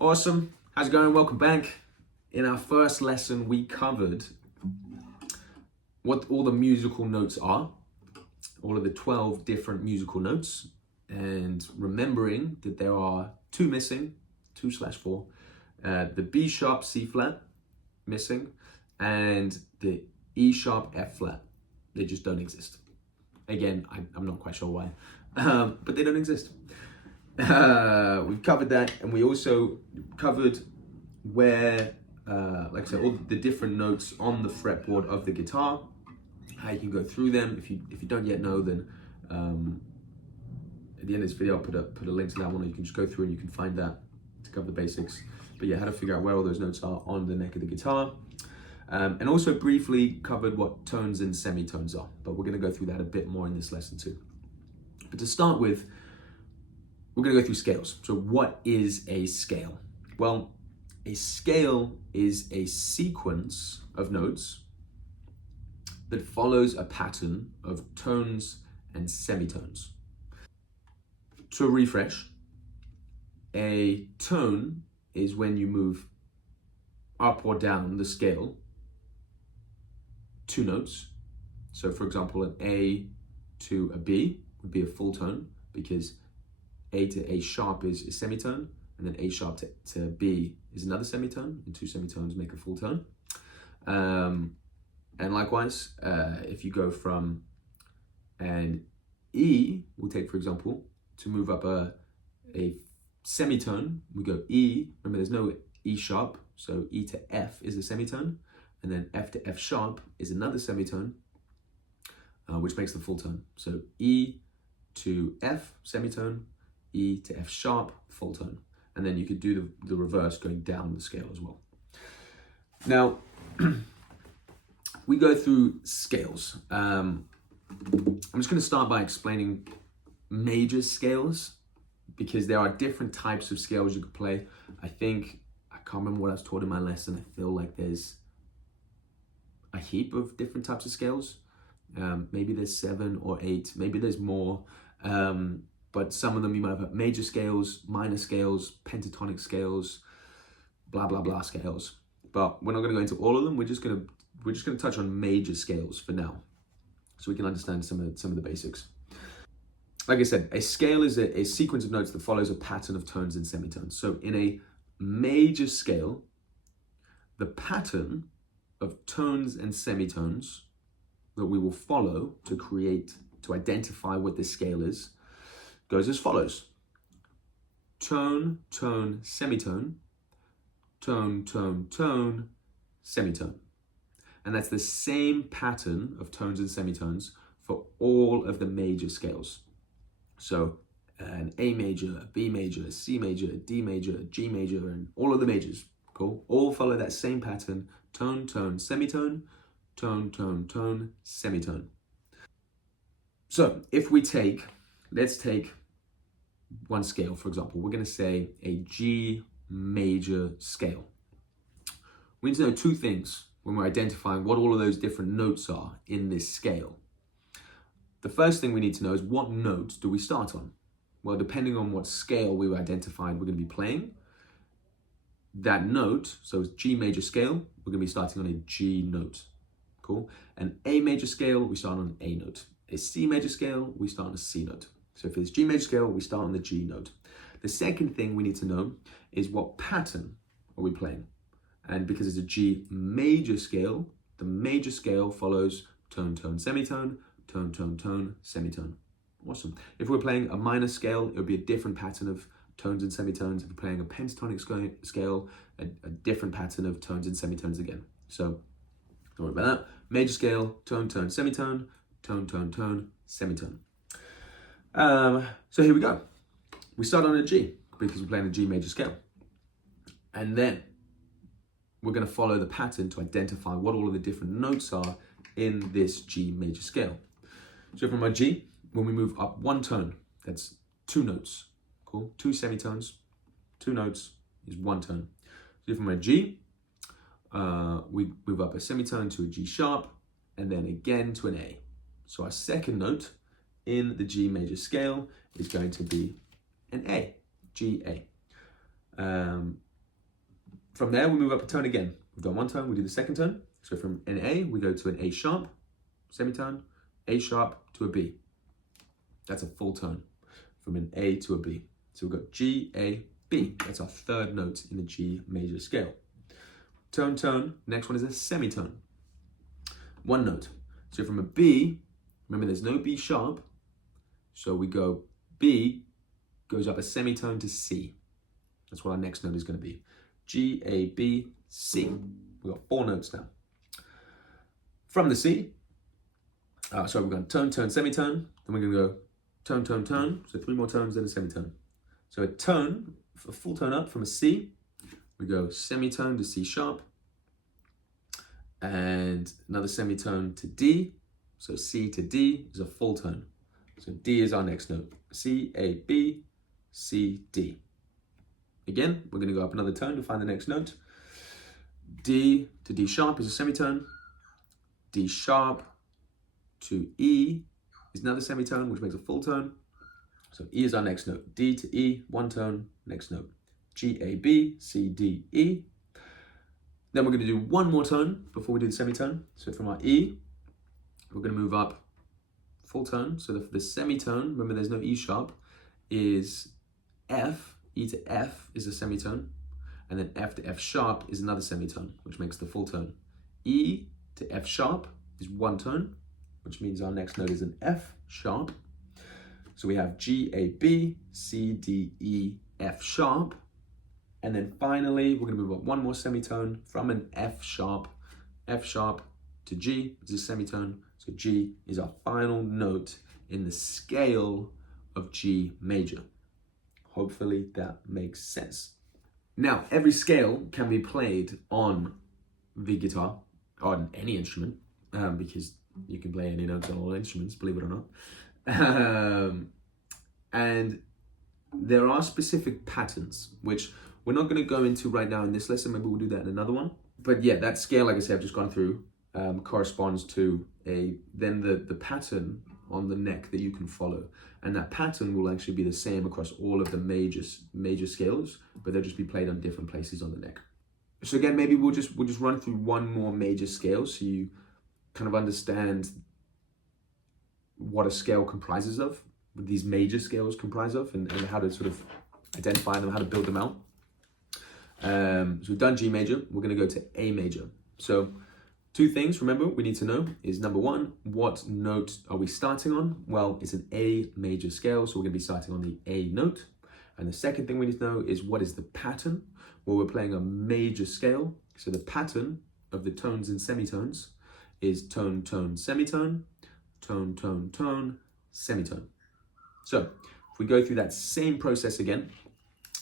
Awesome. How's it going? Welcome back. In our first lesson, we covered what all the musical notes are, all of the 12 different musical notes, and remembering that there are two missing, 2/4, the B sharp C flat missing, and the E sharp F flat. They just don't exist. Again, I'm not quite sure why, but they don't exist. We've covered that, and we also covered where, like I said, all the different notes on the fretboard of the guitar, how you can go through them. If you don't yet know, then at the end of this video, I'll put a link to that one, or you can just go through and you can find that to cover the basics. But yeah, how to figure out where all those notes are on the neck of the guitar. And also briefly covered what tones and semitones are, but we're going to go through that a bit more in this lesson too. But to start with, we're going to go through scales. So what is a scale? Well, a scale is a sequence of notes that follows a pattern of tones and semitones. To refresh, a tone is when you move up or down the scale 2 notes. So for example, an A to a B would be a full tone, because A to A sharp is a semitone, and then A sharp to B is another semitone, and 2 semitones make a full tone. And likewise, if you go from an E, we'll take for example, to move up a semitone, we go E. Remember, there's no E sharp, so E to F is a semitone, and then F to F sharp is another semitone, which makes the full tone. So E to F, semitone, E to F sharp, full tone. And then you could do the reverse, going down the scale as well. Now, we go through scales. I'm just going to start by explaining major scales, because there are different types of scales you could play. I can't remember what I was taught in my lesson. I feel like there's a heap of different types of scales. Maybe there's 7 or 8, maybe there's more. But some of them you might have major scales, minor scales, pentatonic scales, blah, blah, blah scales. But we're not gonna go into all of them. We're just gonna touch on major scales for now, so we can understand some of the basics. Like I said, a scale is a sequence of notes that follows a pattern of tones and semitones. So in a major scale, the pattern of tones and semitones that we will follow to identify what this scale is goes as follows: tone, tone, semitone, tone, tone, tone, semitone. And that's the same pattern of tones and semitones for all of the major scales. So an A major, a B major, a C major, a D major, a G major, and all of the majors, cool? All follow that same pattern: tone, tone, semitone, tone, tone, tone, semitone. So if let's take one scale, for example. We're going to say a G major scale. We need to know 2 things when we're identifying what all of those different notes are in this scale. The first thing we need to know is, what note do we start on? Well, depending on what scale we've identified we're going to be playing, that note, so it's G major scale, we're going to be starting on a G note. Cool? An A major scale, we start on an A note. A C major scale, we start on a C note. So if it's G major scale, we start on the G note. The second thing we need to know is, what pattern are we playing? And because it's a G major scale, the major scale follows tone, tone, semitone, tone, tone, tone, semitone. Awesome. If we're playing a minor scale, it would be a different pattern of tones and semitones. If we're playing a pentatonic scale, a different pattern of tones and semitones again. So don't worry about that. Major scale, tone, tone, semitone, tone, tone, tone, semitone. So here we go. We start on a G, because we're playing a G major scale. And then we're going to follow the pattern to identify what all of the different notes are in this G major scale. So from our G, when we move up 1 tone, that's 2 notes. Cool? 2 semitones, 2 notes is 1 tone. So from our G, we move up a semitone to a G sharp, and then again to an A. So our second note in the G major scale is going to be an A, G A. From there, we move up a tone again. We've done one tone, we do the second tone. So from an A, we go to an A sharp, semitone, A sharp to a B. That's a full tone from an A to a B. So we've got G, A, B. That's our third note in the G major scale. Tone, tone. Next one is a semitone. One note. So from a B, remember there's no B sharp. So we go B goes up a semitone to C. That's what our next note is going to be. G, A, B, C. We've got 4 notes now. From the C, we're going tone, tone, semitone. Then we're going to go tone, tone, tone. So 3 more tones, then a semitone. So a tone, a full tone up from a C. We go semitone to C sharp. And another semitone to D. So C to D is a full tone. So D is our next note. C, A, B, C, D. Again, we're going to go up another tone to find the next note. D to D sharp is a semitone. D sharp to E is another semitone, which makes a full tone. So E is our next note. D to E, one tone, next note. G, A, B, C, D, E. Then we're going to do one more tone before we do the semitone. So from our E, we're going to move up full tone. So the semitone, remember there's no E sharp, is F. E to F is a semitone. And then F to F sharp is another semitone, which makes the full tone. E to F sharp is one tone, which means our next note is an F sharp. So we have G, A, B, C, D, E, F sharp. And then finally, we're going to move up one more semitone from an F sharp to G is a semitone. So G is our final note in the scale of G major. Hopefully that makes sense. Now, every scale can be played on the guitar, on any instrument, because you can play any notes on all instruments, believe it or not. And there are specific patterns, which we're not going to go into right now in this lesson. Maybe we'll do that in another one. But yeah, that scale, like I said, I've just gone through, corresponds to then the pattern on the neck that you can follow. And that pattern will actually be the same across all of the major scales, but they'll just be played on different places on the neck. So again, maybe we'll just run through one more major scale so you kind of understand what a scale comprises of, what these major scales comprise of, and how to sort of identify them, how to build them out. So we've done G major, we're going to go to A major. So 2 things, remember, we need to know is number 1, what note are we starting on? Well, it's an A major scale, so we're going to be starting on the A note. And the second thing we need to know is what is the pattern? Well, we're playing a major scale, so the pattern of the tones and semitones is tone, tone, semitone, tone, tone, tone, semitone. So if we go through that same process again,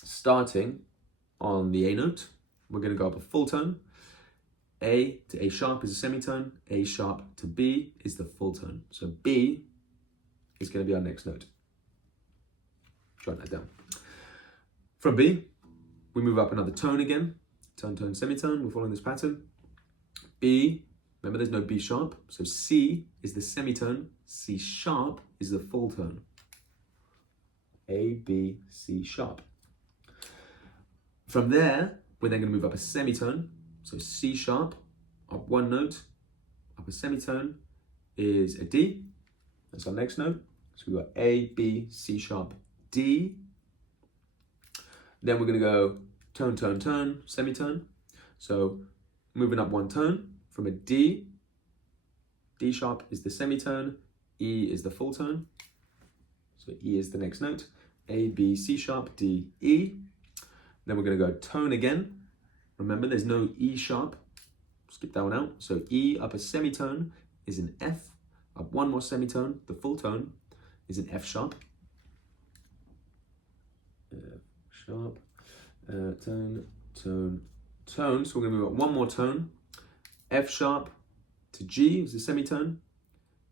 starting on the A note, we're going to go up a full tone. A to A sharp is a semitone. A sharp to B is the full tone. So B is going to be our next note. Jot that down. From B, we move up another tone again. Tone, tone, semitone. We're following this pattern. B, remember there's no B sharp. So C is the semitone. C sharp is the full tone. A, B, C sharp. From there, we're then going to move up a semitone. So C sharp, up one note, up a semitone is a D. That's our next note. So we've got A, B, C sharp, D. Then we're going to go tone, tone, tone, semitone. So moving up one tone from a D. D sharp is the semitone. E is the full tone. So E is the next note. A, B, C sharp, D, E. Then we're going to go tone again. Remember, there's no E sharp. Skip that one out. So E up a semitone is an F. Up one more semitone, the full tone is an F sharp. F sharp. Tone, tone, tone. So we're going to move up one more tone. F sharp to G is a semitone.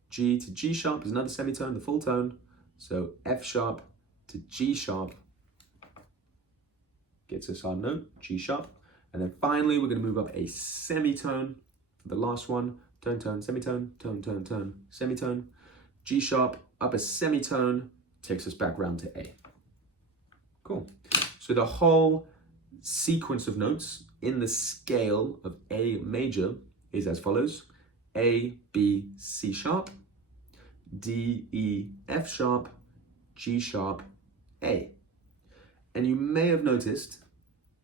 G to G sharp is another semitone, the full tone. So F sharp to G sharp gets us our note, G sharp. And then finally, we're going to move up a semitone for the last one. Tone, tone, semitone, tone, tone, tone, semitone. G sharp, up a semitone, takes us back round to A. Cool. So the whole sequence of notes in the scale of A major is as follows: A, B, C sharp, D, E, F sharp, G sharp, A. And you may have noticed,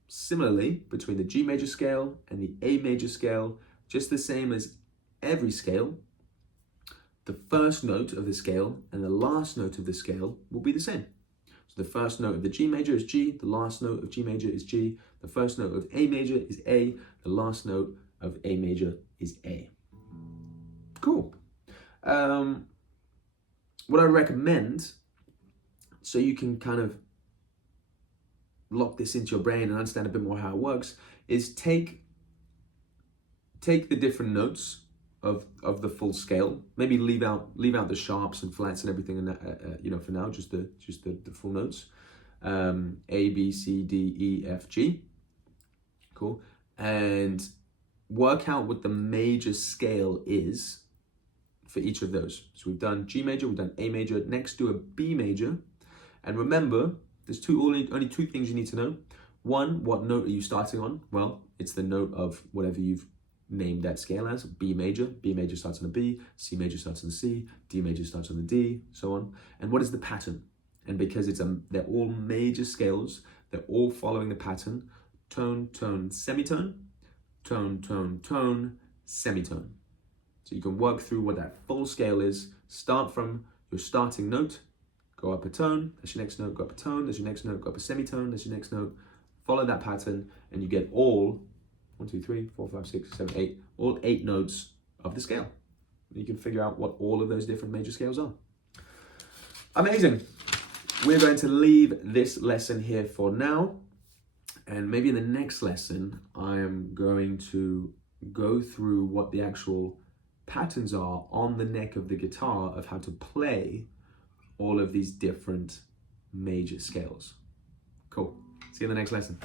similarly, between the G major scale and the A major scale, just the same as every scale, the first note of the scale and the last note of the scale will be the same. So the first note of the G major is G, the last note of G major is G, the first note of A major is A, the last note of A major is A. Cool. What I recommend, so you can kind of lock this into your brain and understand a bit more how it works, is take the different notes of the full scale. Maybe leave out the sharps and flats and everything, and for now, just the full notes. A, B, C, D, E, F, G. Cool. And work out what the major scale is for each of those. So we've done G major, we've done A major. Next, do a B major, and remember, there's only two things you need to know. One, what note are you starting on? Well, it's the note of whatever you've named that scale as. B major. B major starts on a B. C major starts on a C. D major starts on a D. So on. And what is the pattern? And because they're all major scales, they're all following the pattern: tone, tone, semitone, tone, tone, tone, semitone. So you can work through what that full scale is. Start from your starting note, go up a tone, that's your next note, go up a tone, that's your next note, go up a semitone, that's your next note. Follow that pattern and you get all 1, 2, 3, 4, 5, 6, 7, 8, all 8 notes of the scale. And you can figure out what all of those different major scales are. Amazing. We're going to leave this lesson here for now. And maybe in the next lesson, I am going to go through what the actual patterns are on the neck of the guitar of how to play all of these different major scales. Cool. See you in the next lesson.